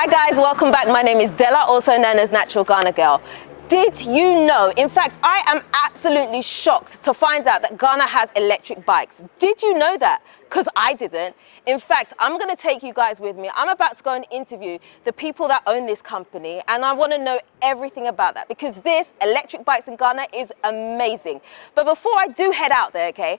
Hi guys, welcome back. My name is Della, also known as Natural Ghana Girl. Did you know, in fact, I am absolutely shocked to find out that Ghana has electric bikes. Did you know that? Because I didn't. In fact, I'm going to take you guys with me. I'm about to go and interview the people that own this company, and I want to know everything about that because this electric bikes in Ghana is amazing. But before I do head out there, okay,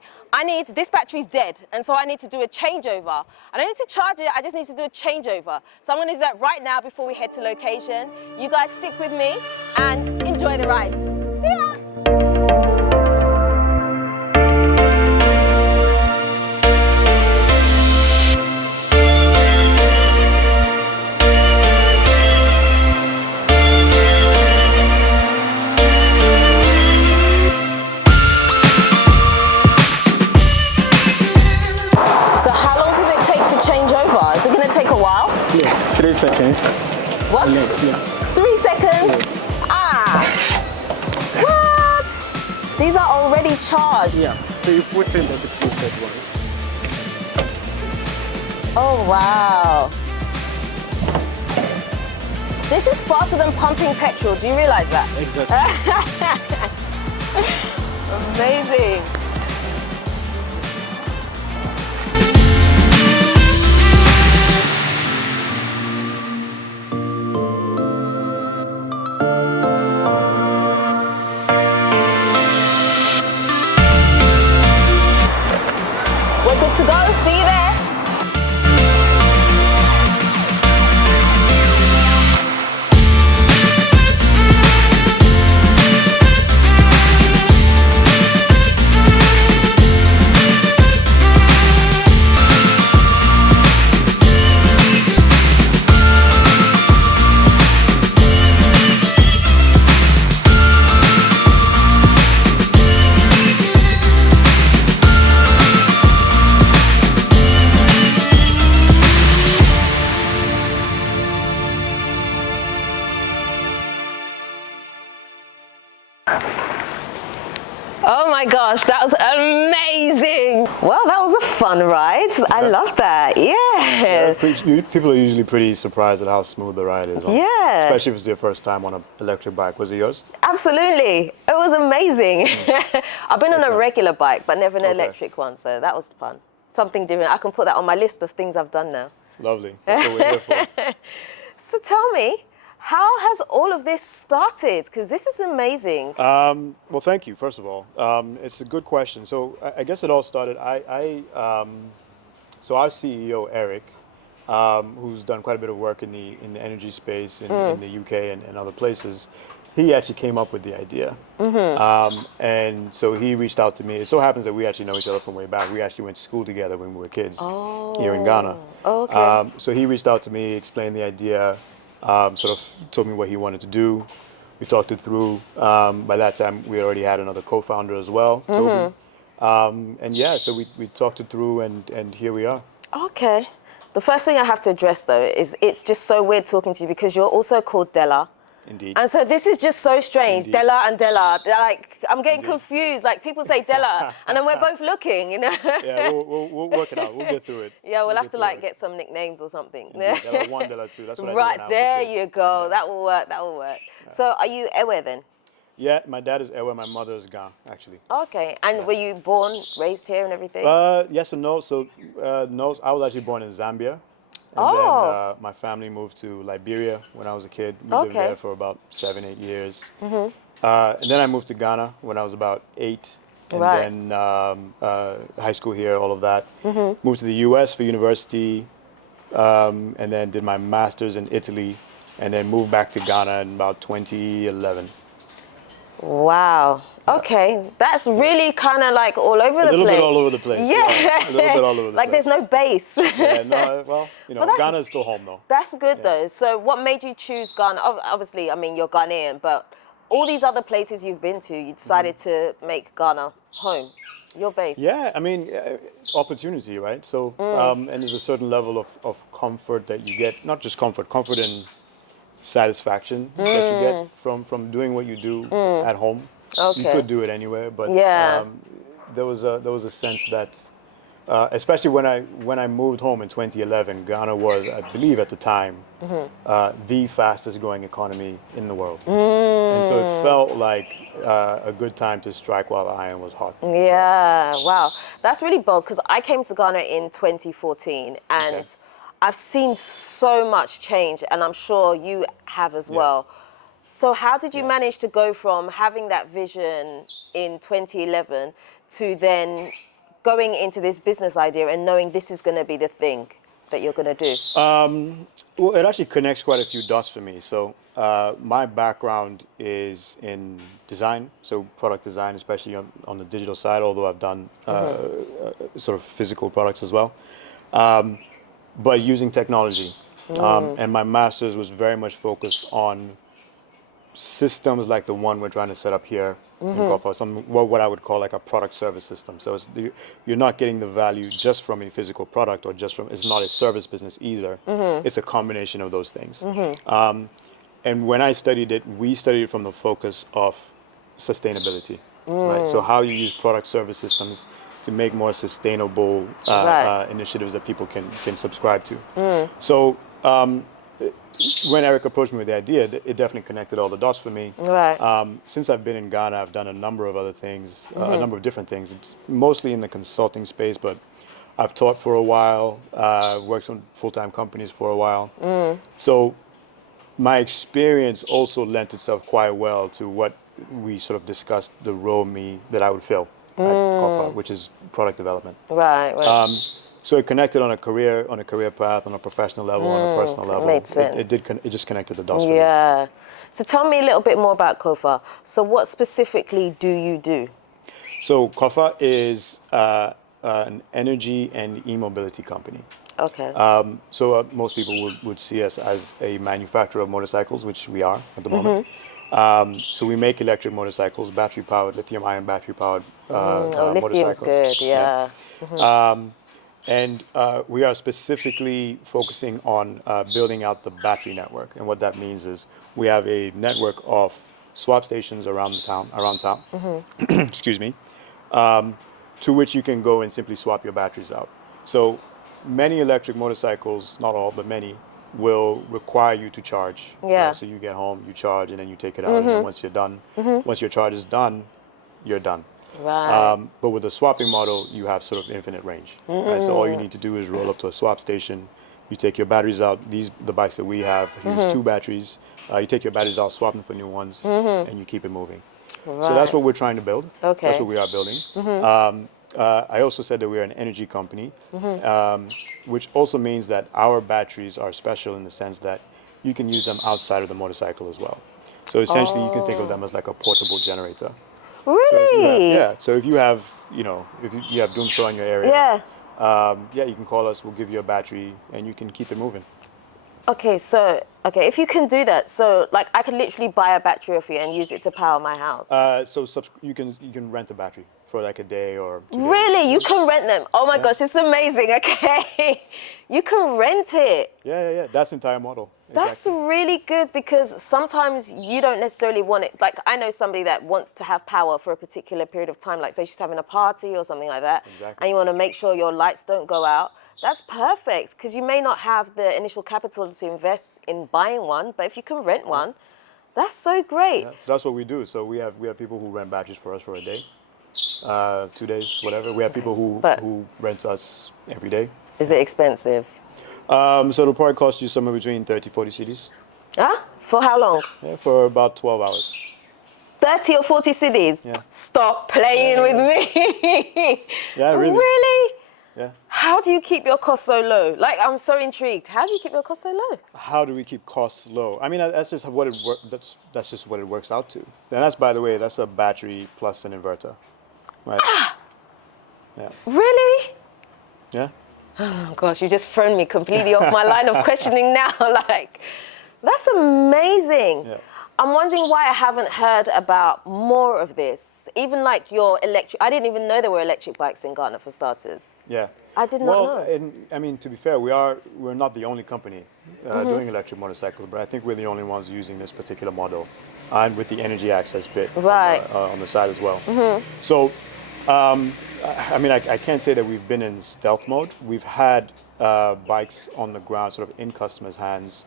this battery's dead, and so I need to do a changeover. I don't need to charge it, I just need to do a changeover. So I'm going to do that right now before we head to location. You guys stick with me and enjoy the ride. See ya! So how long does it take to change over? Is it going to take a while? Yeah, 3 seconds. What? Yes, yeah. 3 seconds? Yes. Ah! What? These are already charged. Yeah, so you put in the preset one. Oh, wow. This is faster than pumping petrol. Do you realize that? Exactly. Amazing. We're good to go. See you there. Oh my gosh, that was amazing. Well, that was a fun ride. I love that. Yeah. People are usually pretty surprised at how smooth the ride is. Yeah. Especially if it's your first time on an electric bike. Was it yours? Absolutely. It was amazing. I've been on a regular bike, but never an Okay. electric one, so that was fun. Something different. I can put that on my list of things I've done now. Lovely. That's what we're here for. So tell me, how has all of this started? Because this is amazing. Well, thank you, first of all. It's a good question. So I guess it all started, so our CEO, Eric, who's done quite a bit of work in the energy space in the UK and other places, he actually came up with the idea. And so he reached out to me. It so happens that we actually know each other from way back. We actually went to school together when we were kids here in Ghana. Oh, okay. So he reached out to me, explained the idea, sort of told me what he wanted to do. We talked it through. By that time, we already had another co-founder as well, Toby. And yeah, so we talked it through, and here we are. Okay. The first thing I have to address, though, is it's just so weird talking to you because you're also called Della. Indeed. And so this is just so strange. Indeed. Della and Della. Like, I'm getting confused. Like, people say Della, and then we're both looking, you know? Yeah, we'll work it out. We'll get through it. Yeah, we'll have to, through like, it. get some nicknames or something. Indeed. Della 1, Della 2. That's what I did Right, when I was a there kid. you go. That will work. That will work. So are you Ewe then? Yeah, my dad is Ewe, my mother is Ga, actually. Okay. And were you born, raised here and everything? Yes and no. So, no, I was actually born in Zambia. And Oh. then my family moved to Liberia when I was a kid. We lived Okay. there for about 7-8 years. And then I moved to Ghana when I was about 8. And Right. then high school here, all of that. Moved to the US for university. And then did my master's in Italy. And then moved back to Ghana in about 2011. Wow. Okay. That's really kind of like all over the place. A little bit all over the place. Yeah. A little bit all over the like place. there's no base. Yeah, no, well, you know, But that's- Ghana is still home though. That's good though. So what made you choose Ghana? Obviously, I mean, you're Ghanaian, but all these other places you've been to, you decided to make Ghana home, your base. Yeah, I mean, opportunity, right? So, and there's a certain level of comfort that you get, not just comfort and satisfaction that you get from doing what you do at home. Okay. You could do it anywhere, but Yeah. there was a sense that especially when I moved home in 2011, Ghana was, I believe at the time, the fastest growing economy in the world. And so it felt like a good time to strike while the iron was hot. Yeah, wow. That's really bold because I came to Ghana in 2014 and Okay. I've seen so much change and I'm sure you have as Yeah. well. So how did you Yeah. manage to go from having that vision in 2011 to then going into this business idea and knowing this is going to be the thing that you're going to do? Well, it actually connects quite a few dots for me. So my background is in design, so product design, especially on the digital side, although I've done sort of physical products as well. But using technology. And my master's was very much focused on systems like the one we're trying to set up here in Kofa, what I would call like a product service system. So you're not getting the value just from a physical product or just from, it's not a service business either. It's a combination of those things. And when I studied it, we studied it from the focus of sustainability, right? So how you use product service systems to make more sustainable Right. initiatives that people can subscribe to. So when Eric approached me with the idea, it definitely connected all the dots for me. Right. Since I've been in Ghana, I've done a number of other things, a number of different things. It's mostly in the consulting space, but I've taught for a while, worked on full-time companies for a while. So my experience also lent itself quite well to what we sort of discussed the role that I would fill at Kofa, which is product development. Right, right. So it connected on a career path, on a professional level, on a personal level. made sense. It just connected the dots for me. Yeah. So tell me a little bit more about Kofa. So what specifically do you do? So Kofa is an energy and e-mobility company. Okay. So most people would see us as a manufacturer of motorcycles, which we are at the moment. So we make electric motorcycles, battery-powered, lithium-ion battery-powered Lithium's motorcycles. good, yeah. And we are specifically focusing on building out the battery network. And what that means is we have a network of swap stations around town, excuse me, to which you can go and simply swap your batteries out. So many electric motorcycles, not all, but many, will require you to charge. Yeah. Right? So you get home, you charge, and then you take it out. And then once you're done, once your charge is done, you're done. Right. But with the swapping model, you have sort of infinite range. Right? So all you need to do is roll up to a swap station. You take your batteries out. The bikes that we have use 2 batteries. You take your batteries out, swap them for new ones, and you keep it moving. Right. So that's what we're trying to build. Okay. That's what we are building. I also said that we're an energy company, which also means that our batteries are special in the sense that you can use them outside of the motorcycle as well. So essentially, you can think of them as like a portable generator. Really? So if you have, if you have Doomsday in your area, you can call us. We'll give you a battery, and you can keep it moving. Okay, so if you can do that, so like I could literally buy a battery off you and use it to power my house. You can rent a battery for like a day or 2 days. Really? You can rent them? Oh my gosh, it's amazing. Okay, you can rent it. Yeah. That's the entire model. That's Exactly. really good because sometimes you don't necessarily want it. Like I know somebody that wants to have power for a particular period of time, like say she's having a party or something like that, Exactly. and you want to make sure your lights don't go out. That's perfect because you may not have the initial capital to invest in buying one, but if you can rent one, that's so great. Yeah, so that's what we do. So we have people who rent batteries for us for a day, 2 days, whatever. We have people who rent us every day. Is it expensive? So it'll probably cost you somewhere between 30, 40 CDs. Huh? For how long? Yeah, for about 12 hours. 30 or 40 cities? Yeah. Stop playing with me. Yeah, really. Really? Yeah. How do you keep your costs so low? Like, I'm so intrigued. How do you keep your costs so low? How do we keep costs low? I mean, that's just what that's just what it works out to. And that's, by the way, that's a battery plus an inverter, right? Yeah. Really? Yeah. Oh gosh, you just thrown me completely off my line of questioning now. Like, that's amazing. Yeah. I'm wondering why I haven't heard about more of this. Even like your electric, I didn't even know there were electric bikes in Ghana for starters. Yeah. I did not Well, know. and I mean, to be fair, we're not the only company doing electric motorcycles, but I think we're the only ones using this particular model, and with the energy access bit Right. on the side as well. So I mean, I can't say that we've been in stealth mode. We've had bikes on the ground, sort of in customers' hands,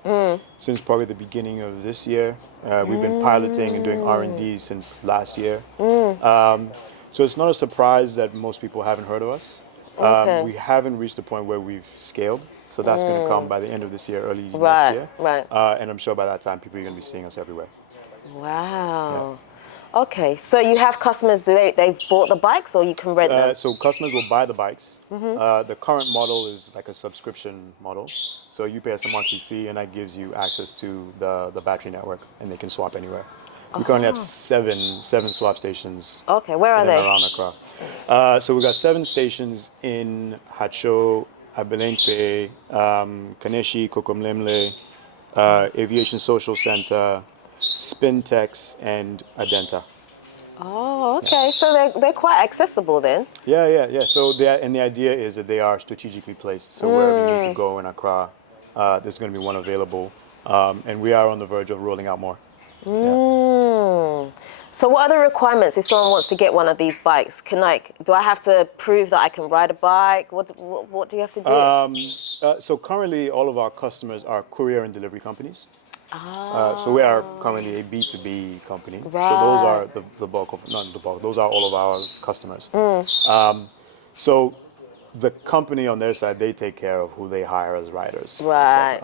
since probably the beginning of this year. We've been piloting and doing R&D since last year. So it's not a surprise that most people haven't heard of us. Okay. We haven't reached the point where we've scaled. So that's going to come by the end of this year, early next Right, year. right. And I'm sure by that time, people are going to be seeing us everywhere. Wow. Okay, so you have customers, they've bought the bikes or you can rent them? So customers will buy the bikes. The current model is like a subscription model. So you pay us a monthly fee and that gives you access to the battery network and they can swap anywhere. We currently have seven swap stations. Okay, where are in they? and around Accra. So we've got 7 stations in Hacho, Abelenpe, Kaneshi, Kokomlemle, Aviation Social Center, Spintex, and Adenta. Oh, okay, so they're quite accessible then. Yeah. So the idea is that they are strategically placed. So wherever you need to go in Accra, there's going to be one available, and we are on the verge of rolling out more. So what are the requirements if someone wants to get one of these bikes? Do I have to prove that I can ride a bike? What do you have to do? So currently, all of our customers are courier and delivery companies. So we are currently a B2B company. So those are the bulk of, not the bulk, those are all of our customers. So the company on their side, they take care of who they hire as riders. Right.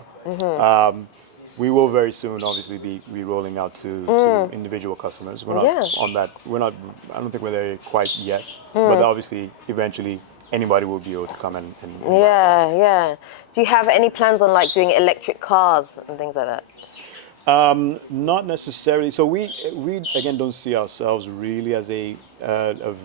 We will very soon, obviously, be rolling out to individual customers. We're not on that. I don't think we're there quite yet. But obviously, eventually, anybody will be able to come and Yeah. Do you have any plans on like doing electric cars and things like that? Not necessarily. So we again don't see ourselves really as a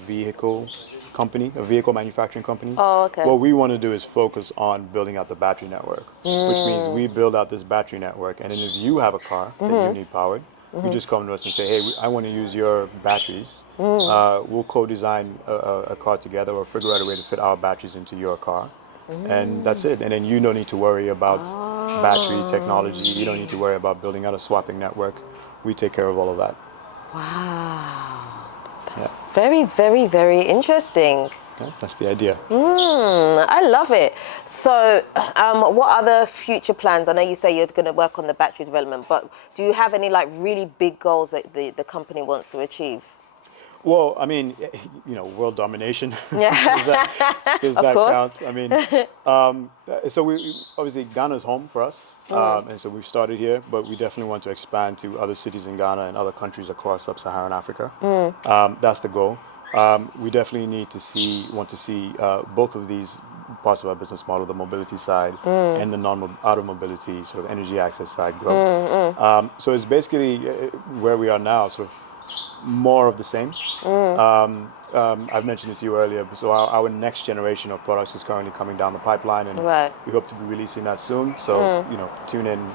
vehicle company, a vehicle manufacturing company. Oh, okay. What we want to do is focus on building out the battery network, which means we build out this battery network, and then if you have a car that you need powered, you just come to us and say, hey, I want to use your batteries. We'll co-design a car together or figure out a way to fit our batteries into your car. And that's it. And then you don't need to worry about battery technology. You don't need to worry about building out a swapping network. We take care of all of that. Wow. That's very, very, very interesting. Yeah, that's the idea. I love it. So what are the future plans? I know you say you're going to work on the battery development, but do you have any like really big goals that the company wants to achieve? Well, I mean, world domination. Yeah. Does that count? I mean, so we obviously Ghana is home for us, and so we've started here, but we definitely want to expand to other cities in Ghana and other countries across sub-Saharan Africa. That's the goal. We definitely want to see both of these parts of our business model, the mobility side and the non-auto mobility sort of energy access side grow. So it's basically where we are now, sort of more of the same. I've mentioned it to you earlier, so our next generation of products is currently coming down the pipeline, and we hope to be releasing that soon. So tune in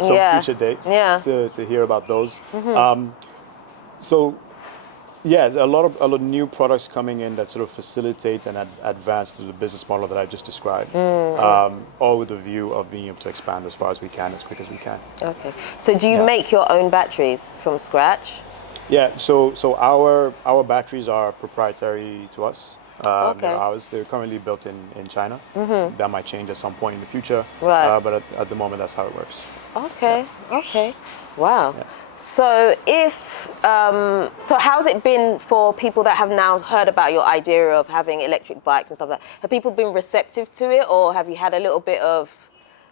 some future date to hear about those. So a lot of new products coming in that sort of facilitate and advance the business model that I just described, all with the view of being able to expand as far as we can, as quick as we can. Okay. So do you make your own batteries from scratch? Yeah, so our batteries are proprietary to us. They're ours. They're currently built in China. That might change at some point in the future. Right. But at the moment, that's how it works. Okay. Wow. Yeah. So so how's it been for people that have now heard about your idea of having electric bikes and stuff like that? Have people been receptive to it, or have you had a little bit of,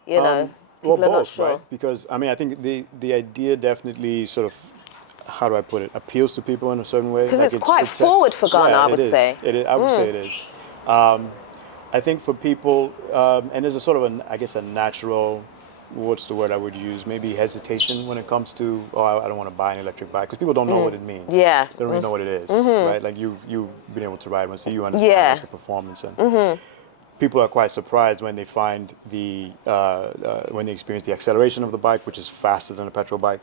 people well, are both, not sure? right? Because I mean, I think the idea definitely sort of, how do I put it, appeals to people in a certain way. Because it's quite forward for Ghana, I would say. It is. I would say it is. I think for people, and there's a sort of a natural, what's the word I would use? Maybe hesitation when it comes to, I don't want to buy an electric bike, because people don't know what it means. Yeah. They don't really know what it is, right? Like you've been able to ride one, so you understand like, the performance. And people are quite surprised when they find when they experience the acceleration of the bike, which is faster than a petrol bike.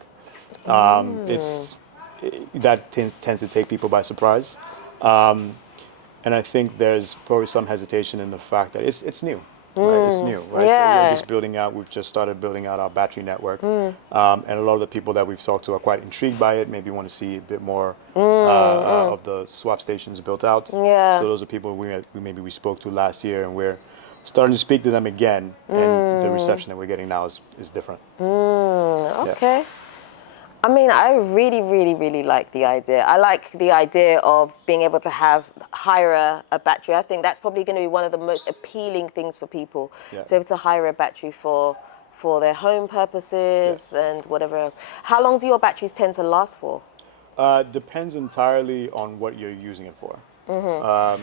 That tends to take people by surprise. And I think there's probably some hesitation in the fact that it's new. right? It's new, right? So Yeah. we're just building out. We've just started building out our battery network, and a lot of the people that we've talked to are quite intrigued by it. Maybe want to see a bit more of the swap stations built out. Yeah. So those are people we spoke to last year, and we're starting to speak to them again. And the reception that we're getting now is different. Yeah. Okay. I mean, I really, really, really like the idea. I like the idea of being able to hire a battery. I think that's probably going to be one of the most appealing things for people, Yeah. to be able to hire a battery for their home purposes and whatever else. How long do your batteries tend to last for? Depends entirely on what you're using it for. How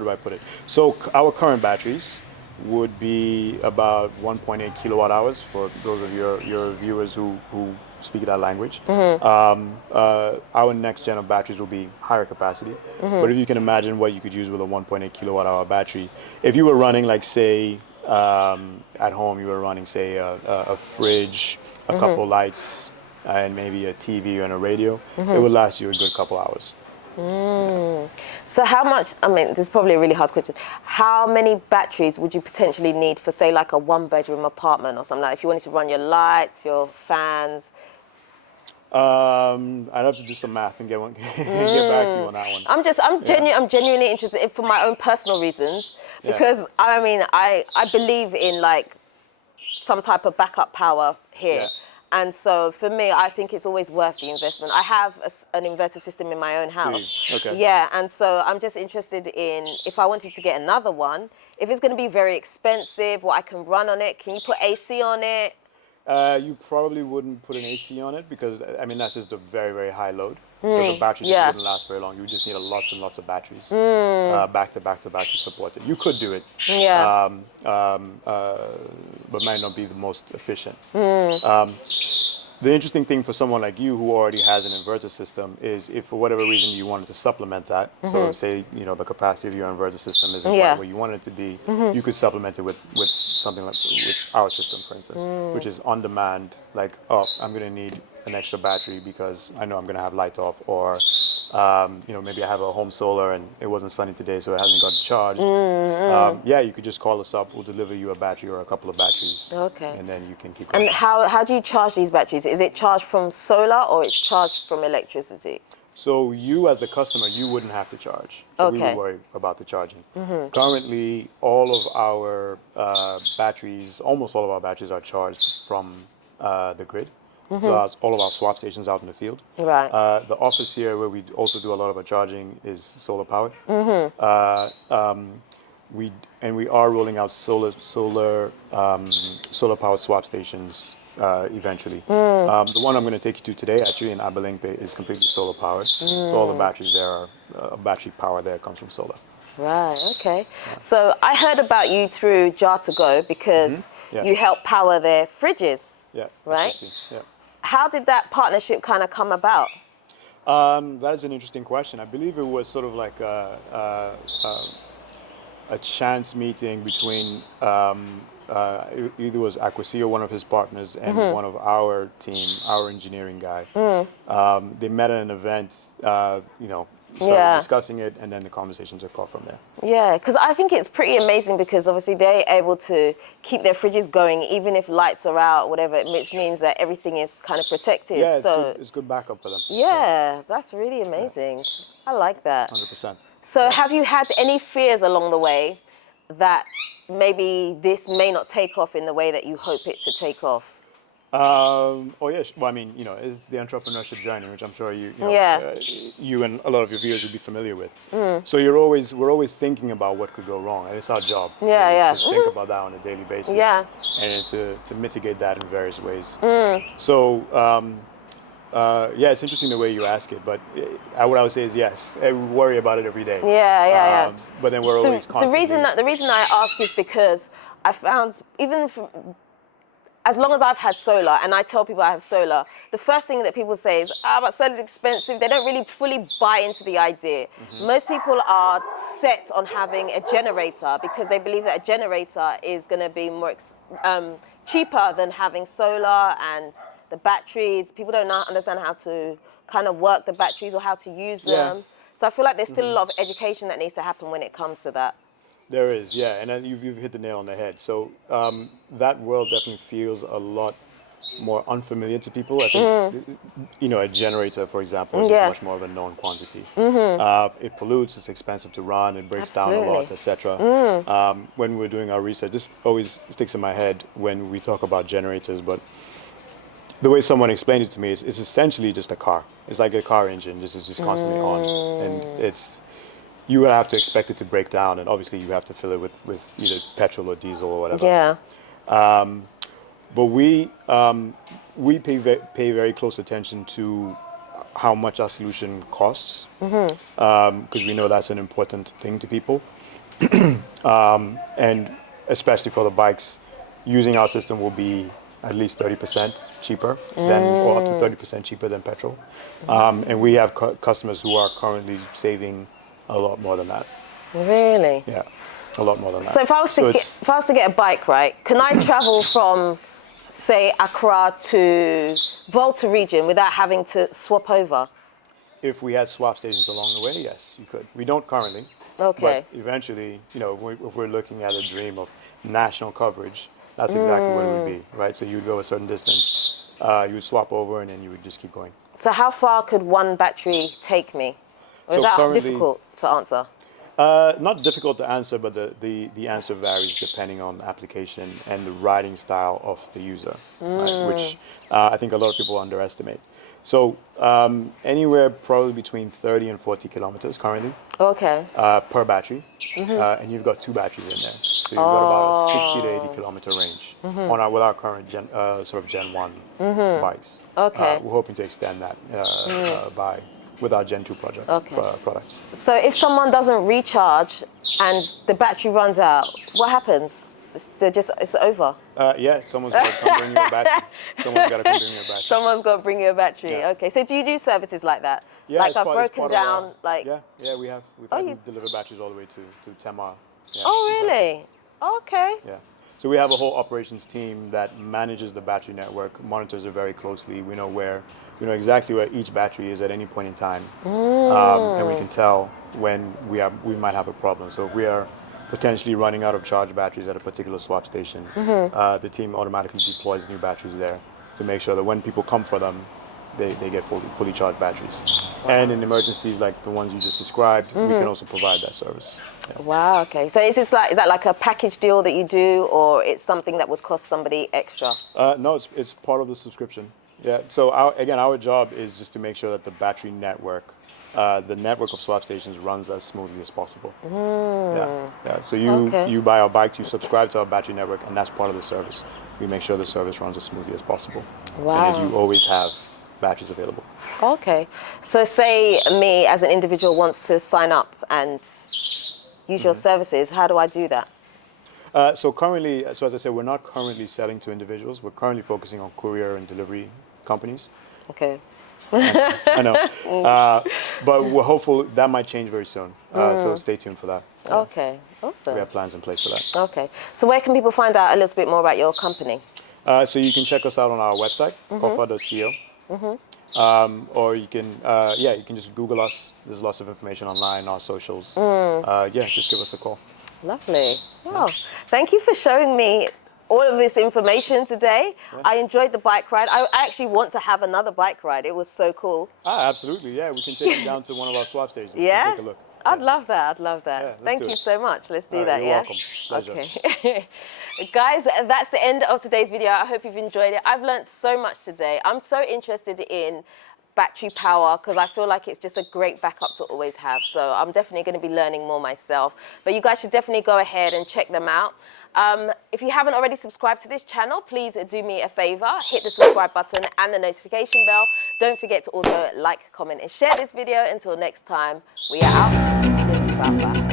do I put it? So our current batteries would be about 1.8 kilowatt hours for those of your viewers who speak that language. Our next gen of batteries will be higher capacity. But if you can imagine what you could use with a 1.8 kilowatt hour battery, if you were running, like, say, at home, you were running, say, a fridge, a couple lights, and maybe a TV and a radio, it would last you a good couple hours. So how much, I mean, this is probably a really hard question. How many batteries would you potentially need for, say, like a one-bedroom apartment or something like that, if you wanted to run your lights, your fans? I'd have to do some math and get back to you on that one. I'm genuinely interested for my own personal reasons, because I mean, I believe in like some type of backup power here. Yeah. And so for me, I think it's always worth the investment. I have an inverter system in my own house. Okay. Yeah, and so I'm just interested in, if I wanted to get another one, if it's going to be very expensive, what I can run on it. Can you put AC on it? You probably wouldn't put an AC on it because, I mean, that's just a very, very high load. So the battery just wouldn't last very long. You would just need lots and lots of batteries back to back to back to support it. You could do it, but might not be the most efficient. The interesting thing for someone like you who already has an inverter system is if for whatever reason you wanted to supplement that, so say, you know, the capacity of your inverter system isn't quite where you want it to be, you could supplement it with something like with our system, for instance, which is on demand, like, oh, I'm going to need an extra battery because I know I'm going to have light off, or you know, maybe I have a home solar and it wasn't sunny today, so it hasn't got charged. Yeah, you could just call us up. We'll deliver you a battery or a couple of batteries. Okay. And then you can keep going. And how do you charge these batteries? Is it charged from solar or it's charged from electricity? So you, as the customer, you wouldn't have to charge. So we would worry about the charging. Currently, all of our batteries, almost all of our batteries are charged from the grid. So all of our swap stations out in the field. Right. The office here, where we also do a lot of our charging, is solar powered. We are rolling out solar powered swap stations eventually. The one I'm going to take you to today, actually, in Abelimpe, is completely solar powered. So all the batteries there are battery power there comes from solar. Right, okay. So I heard about you through Jargo because you help power their fridges. Yeah. Right? Yeah. How did that partnership kind of come about? That is an interesting question. I believe it was sort of like a chance meeting between either was Aquasio, one of his partners, and one of our team, our engineering guy. They met at an event, you know, started discussing it, and then the conversations took off from there. Yeah, because I think it's pretty amazing because obviously they're able to keep their fridges going even if lights are out, whatever, which means that everything is kind of protected. Yeah, so it's good backup for them. Yeah, that's really amazing. I like that. 100%. So have you had any fears along the way that maybe this may not take off in the way that you hope it to take off? Oh yes. Well, I mean, you know, it's the entrepreneurship journey, which I'm sure you and a lot of your viewers will be familiar with. So we're always thinking about what could go wrong, and it's our job. To think about that on a daily basis. Yeah. And to mitigate that in various ways. So yeah, it's interesting the way you ask it, but what I would say is yes, we worry about it every day. Yeah. But then we're always constantly. The reason I ask is because I found as long as I've had solar, and I tell people I have solar, the first thing that people say is, but solar's expensive. They don't really fully buy into the idea. Most people are set on having a generator because they believe that a generator is going to be more cheaper than having solar and the batteries. People don't understand how to kind of work the batteries or how to use them. So I feel like there's still a lot of education that needs to happen when it comes to that. There is, yeah, and then you've hit the nail on the head. So that world definitely feels a lot more unfamiliar to people. I think, a generator, for example, is Yeah. just much more of a known quantity. It pollutes, it's expensive to run, it breaks down a lot, Absolutely. etc. When we're doing our research, this always sticks in my head when we talk about generators, but the way someone explained it to me, it's essentially just a car. It's like a car engine, it's just constantly on, and you would have to expect it to break down, and obviously you have to fill it with either petrol or diesel or whatever. Yeah. But we pay very close attention to how much our solution costs, because we know that's an important thing to people, and especially for the bikes, using our system will be at least 30% cheaper than, or up to 30% cheaper than petrol. And we have customers who are currently saving a lot more than that. Really? Yeah, a lot more than that. So if I was to get a bike, right, can I travel from, say, Accra to Volta region without having to swap over? If we had swap stations along the way, yes, you could. We don't currently. Okay. But eventually, if we're looking at a dream of national coverage, that's exactly what it would be, right? So you'd go a certain distance, you would swap over, and then you would just keep going. So how far could one battery take me? Or is So that currently- difficult to answer? Not difficult to answer, but the answer varies depending on the application and the riding style of the user, right? Which I think a lot of people underestimate. So anywhere probably between 30 and 40 kilometers currently Okay. per battery, and you've got two batteries in there. So you've got about a 60 to 80 kilometer range with our current Gen 1 bikes. Okay. We're hoping to extend that with our Gen 2 products. So if someone doesn't recharge and the battery runs out, what happens? It's over. Yeah, someone's got to come bring you a battery. Someone's got to come bring you a battery. Someone's got to bring you a battery. Yeah. Okay. So do you do services like that? Yeah, like it's I've part- it's broken part of our- down, like. Yeah, we have. We've Oh, had you- to deliver batteries all the way to Tamar. Yeah, Oh, exactly. really? Okay. Yeah. So we have a whole operations team that manages the battery network, monitors it very closely. We know exactly where each battery is at any point in time, and we can tell when we might have a problem. So if we are potentially running out of charged batteries at a particular swap station, the team automatically deploys new batteries there to make sure that when people come for them, they get fully charged batteries. And in emergencies like the ones you just described, we can also provide that service. Yeah. Wow. Okay. So is that like a package deal that you do, or it's something that would cost somebody extra? No, it's part of the subscription. Yeah. So our job is just to make sure that the battery network, the network of swap stations, runs as smoothly as possible. Yeah. So you buy our bike, you subscribe to our battery network, and that's part of the service. We make sure the service runs as smoothly as possible. Wow. And that you always have batteries available. Okay. So say me as an individual wants to sign up and use your services. How do I do that? So as I said, we're not currently selling to individuals. We're currently focusing on courier and delivery companies. Okay. I know. But we're hopeful that might change very soon. So stay tuned for that. Okay. Awesome. We have plans in place for that. Okay. So where can people find out a little bit more about your company? So you can check us out on our website, kofa.co. Or you can just Google us. There's lots of information online, our socials. Just give us a call. Lovely. Wow. Thank you for showing me all of this information today. Yeah. I enjoyed the bike ride. I actually want to have another bike ride. It was so cool. Absolutely. Yeah, we can take you down to one of our swap stations. Yeah? And take a look. I'd love that. I'd love that. Yeah, let's Thank do you it. so much. Let's do All that, right, you're yeah? welcome. Pleasure. Okay. Guys, that's the end of today's video. I hope you've enjoyed it. I've learned so much today. I'm so interested in battery power because I feel like it's just a great backup to always have. So I'm definitely going to be learning more myself. But you guys should definitely go ahead and check them out. If you haven't already subscribed to this channel, please do me a favor, hit the subscribe button and the notification bell. Don't forget to also like, comment and share this video. Until next time, we are out. Nutitfafa.